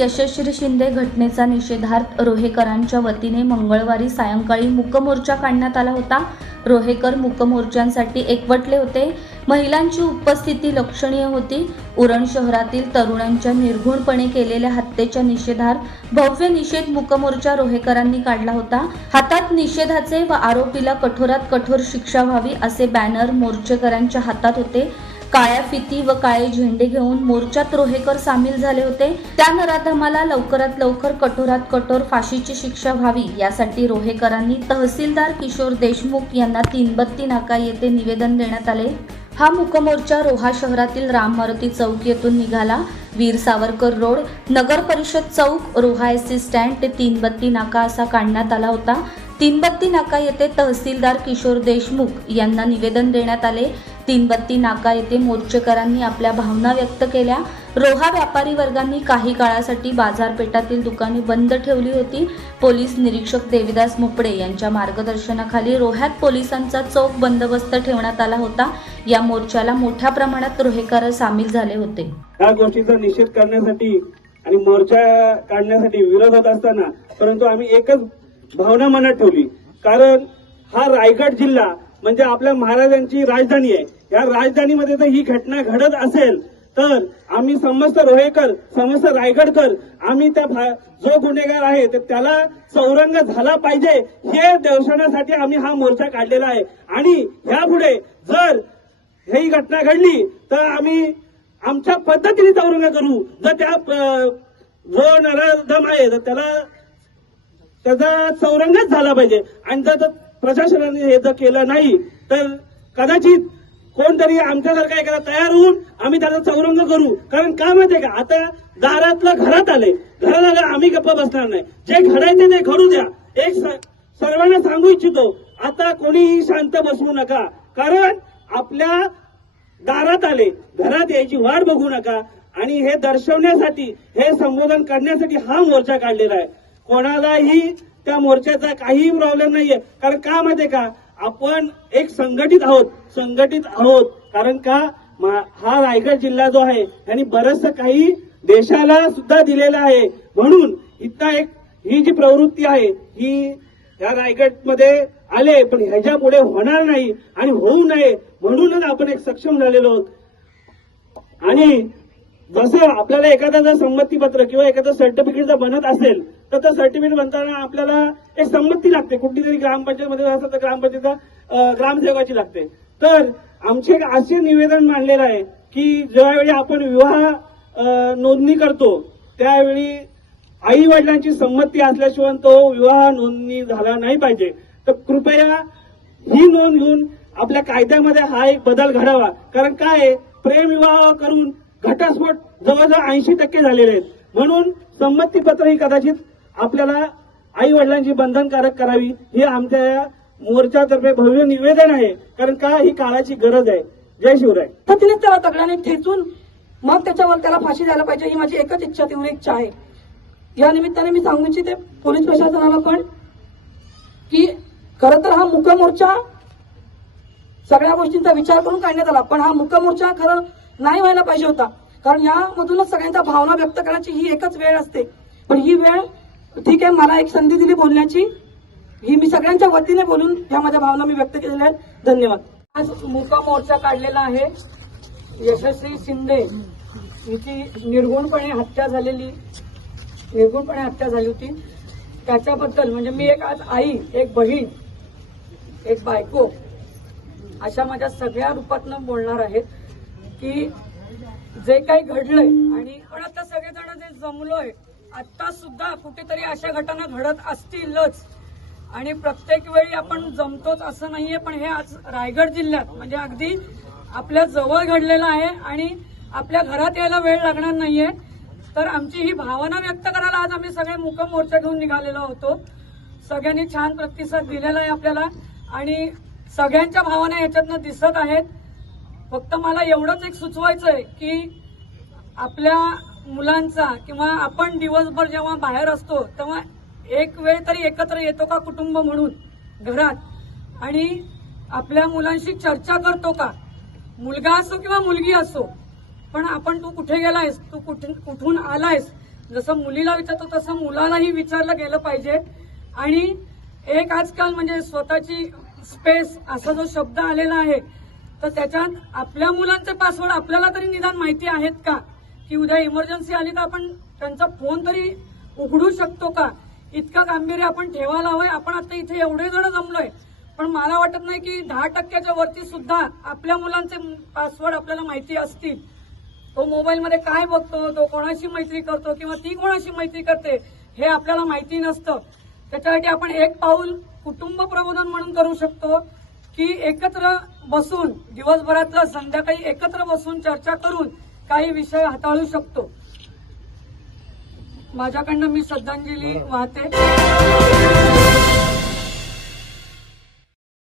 यशस्वी शिंदे घटनेचा निषेधार्थ रोहेकरांच्या वतीने मंगळवारी सायंकाळी मुकमोर्चा काढण्यात आला होता. रोहेकर मुकमोर्चांसाठी एकवटले होते. महिलांची उपस्थिती लक्षणीय होती. उरण शहरातील तरुणांच्या निर्घुणपणे केलेल्या हत्येच्या निषेधार्थ भव्य निषेध मुकमोर्चा रोहेकरांनी काढला होता. हातात निषेधाचे व आरोपीला कठोरात कठोर शिक्षा व्हावी असे बॅनर मोर्चेकरांच्या हातात होते. काळ्या फिती व काळे झेंडे घेऊन मोर्चात रोहेकर सामील झाले होते. त्या नराधमाला लवकरात लवकर कठोरात कठोर फाशीची शिक्षा व्हावी यासाठी रोहेकरांनी तहसीलदार किशोर देशमुख यांना तीनबत्ती नाका येथे निवेदन देण्यात आले. हा मुकमोर्चा रोहा शहरातील राम मारुती चौक येथून निघाला. वीर सावरकर रोड नगर परिषद चौक रोहा एस सी स्टँड ते तीनबत्ती नाका असा काढण्यात आला होता. तीनबत्ती नाका येथे तहसीलदार किशोर देशमुख यांना निवेदन देण्यात आले. तीनबत्ती नाका येथे मोर्चेकरांनी आपल्या भावना व्यक्त केल्या. रोहा व्यापारी वर्गांनी काही काळासाठी बाजारपेठातील दुकाने बंद ठेवली होती. पोलीस निरीक्षक देविदास मुपडे यांच्या मार्गदर्शनाखाली रोह्यात पोलिसांचा चोख बंदोबस्त ठेवण्यात आला होता. या मोर्चाला मोठ्या प्रमाणात रोहेकर सामील झाले होते. या गोष्टीचा निषेध करण्यासाठी आणि मोर्चा काढण्यासाठी विरोध होत असताना परंतु आम्ही एकच भावना मनात ठेवली. कारण हा रायगड जिल्हा म्हणजे आपल्या महाराजांची राजधानी आहे. या राजधानीमध्ये जर ही घटना घडत असेल तर आम्ही समस्त रोहेकर समस्त रायगडकर आम्ही त्या भा- जो गुन्हेगार आहे तर त्याला चौरंग झाला पाहिजे हे दर्शवण्यासाठी आम्ही हा मोर्चा काढलेला आहे. आणि ह्यापुढे जर ही घटना घडली तर आम्ही आमच्या पद्धतीने चौरंग करू. जर त्या जो नराधम आहे तर त्याला त्याचा चौरंगच झाला पाहिजे. आणि जर प्रशासनाने हे जर केलं नाही तर कदाचित कोणतरी आमच्यासारखा एखादा तयार होऊन आम्ही त्याचा चौरंग करू. कारण का माहितीये का? आता दारातलं घरात आले घरात आलं आम्ही गप्प बसणार नाही. जे घडायचे ते घडू द्या. एक स- सर्वांना सांगू इच्छितो आता कोणीही शांत बसवू नका. कारण आपल्या दारात आले. घरात यायची वाट बघू नका. आणि हे दर्शवण्यासाठी हे संबोधन करण्यासाठी हा मोर्चा काढलेला आहे. कोणालाही त्या मोर्चाचा काहीही प्रॉब्लेम नाहीये. कारण का माहितीये का? आपण एक संघटित आहोत. संघटित आहोत. कारण का? मा- हा रायगड जिल्हा जो आहे त्यांनी बरचसं काही देशाला सुद्धा दिलेला आहे. म्हणून इथं एक ही जी प्रवृत्ती आहे ही या रायगडमध्ये आले पण ह्याच्या पुढे होणार नाही आणि होऊ नये म्हणूनच आपण एक सक्षम झालेलो आहोत. आणि जसं आपल्याला एखादा जर संमतीपत्र किंवा एखादं सर्टिफिकेट जर बनत असेल तर त्या सर्टिफिकेट बनताना आपल्याला एक संमती लागते. कुठली तरी ग्रामपंचायतमध्ये असेल तर ग्रामपंचायत ग्रामसेवकाची लागते. तर आमचे एक असे निवेदन मांडलेलं आहे की ज्यावेळी आपण विवाह नोंदणी करतो त्यावेळी आई वडिलांची संमती असल्याशिवाय तो विवाह नोंदणी झाला नाही पाहिजे. तर कृपया ही नोंद घेऊन आपल्या कायद्यामध्ये हा एक बदल घडावा. कारण काय प्रेम प्रेमविवाह करून घटस्फोट जवळजवळ ऐंशी टक्के झालेले आहेत. म्हणून संमतीपत्र ही कदाचित आपल्याला आई वडिलांची बंधनकारक करावी हे आमच्या मोर्चातर्फे भव्य निवेदन आहे. कारण का? ही काळाची गरज आहे. जय शिवराय. तिनेच त्याला दगडाने ठेचून मग त्याच्यावर त्याला फाशी द्यायला पाहिजे ही माझी एकच इच्छा तीव्र इच्छा आहे. या निमित्ताने मी सांगू इच्छिते पोलीस प्रशासनाला पण की खर तर हा मुखमोर्चा सगळ्या गोष्टींचा विचार करून काढण्यात आला. पण हा मुका मोर्चा खरं नाही व्हायला पाहिजे होता. कारण यामधूनच सगळ्यांच्या भावना व्यक्त करण्याची ही एकच वेळ असते. पण ही वेळ ठीक आहे मला एक संधी दिली बोलण्याची. ही मी सगळ्यांच्या वतीने बोलून ह्या माझ्या भावना मी व्यक्त केलेल्या आहेत. धन्यवाद. आज मुका मोर्चा काढलेला आहे. यशस्वी शिंदे हिची निर्गुणपणे हत्या झालेली निर्गुणपणे हत्या झाली होती. त्याच्याबद्दल म्हणजे मी एक आज आई एक बहीण एक बायको अशा माझ्या सगळ्या रूपातनं बोलणार आहेत की जे काही घडलंय आणि पण आता सगळेजण जे जमलोय आता सुद्धा कुठेतरी अशा घटना घडत असतीलच. आणि प्रत्येक वेळी आपण जमतोच असं नाहीये पण हे आज रायगड जिल्ह्यात म्हणजे अगदी आपल्या जवळ घडलेलं आहे आणि आपल्या घरात यायला वेळ लागणार नाहीये. तर आमची ही भावना व्यक्त करायला आज आम्ही सगळे मुकम मोर्चा घेऊन निघालेलो होतो. सगळ्यांनी छान प्रतिसाद दिलेला आहे आपल्याला आणि सगळ्यांच्या भावना याच्यातनं दिसत आहेत. फक्त मला एवढंच एक सुचवायचं आहे की आपल्या मुलांचा किंवा आपण दिवसभर जेव्हा बाहेर असतो तेव्हा एक वेळ तरी एकत्र येतो का कुटुंब म्हणून घरात? आणि आपल्या मुलांशी चर्चा करतो का? मुलगा असो किंवा मुलगी असो पण आपण तू कुठे गेलायस? तू कुठून कुठून आलायस? जसं मुलीला विचारतो तसं मुलालाही विचारलं गेलं पाहिजे. आणि एक आजकाल म्हणजे स्वतःची स्पेस असा जो शब्द आलेला आहे तर त्याच्यात आपल्या मुलांचे पासवर्ड आपल्याला तरी निदान माहिती आहेत का? की उद्या इमर्जन्सी आली तर आपण त्यांचा फोन तरी उघडू शकतो का? इतकं गांभीर्य आपण ठेवायला हवंय. आपण आता इथे एवढे जण जमलोय. पण मला वाटत नाही की दहा टक्क्याच्या वरती सुद्धा आपल्या मुलांचे पासवर्ड आपल्याला माहिती असतील. तो मोबाईलमध्ये काय बघतो तो कोणाशी मैत्री करतो किंवा ती कोणाशी मैत्री करते हे आपल्याला माहिती नसतं. त्याच्यासाठी आपण एक पाऊल कुटुंब प्रबोधन म्हणून करू शकतो की एकत्र बसून दिवसभरातलं संध्याकाळी एकत्र बसून चर्चा करून काही विषय हाताळू शकतो. माझ्याकडनं मी श्रद्धांजली वाहते.